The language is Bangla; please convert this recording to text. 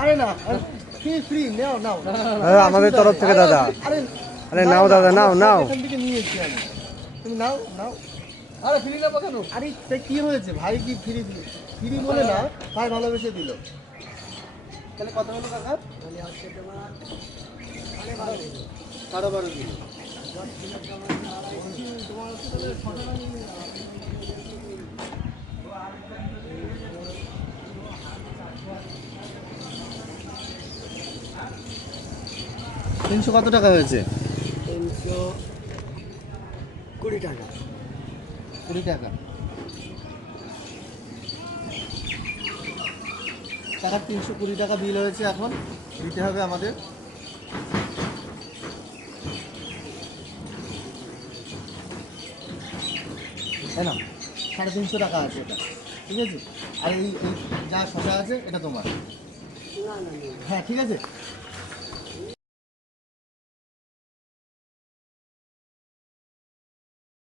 আরে না ফ্রি ফ্রি নাও নাও আমাদের তরফ থেকে দাদা। আরে আরে নাও দাদা, নাও নাও। এখান থেকে নিয়েছি আমি, তুমি নাও নাও। আরে ফ্রি নেবো কেন? আরে তা কি হয়েছে ভাই, কি ফ্রি ফ্রি বলে না, ভাই ভালোবেসে দিল। তাহলে কত হলো কাকা? সাড়ে 12 কিলো। তিনশো কত টাকা হয়েছে? 320 টাকা। 20 টাকা। টাকা 320 টাকা বিল হয়েছে, এখন দিতে হবে আমাদের। তাই না, 350 টাকা আছে এটা, ঠিক আছে। আর এই যা শশা আছে এটা তোমার। না না হ্যাঁ ঠিক আছে।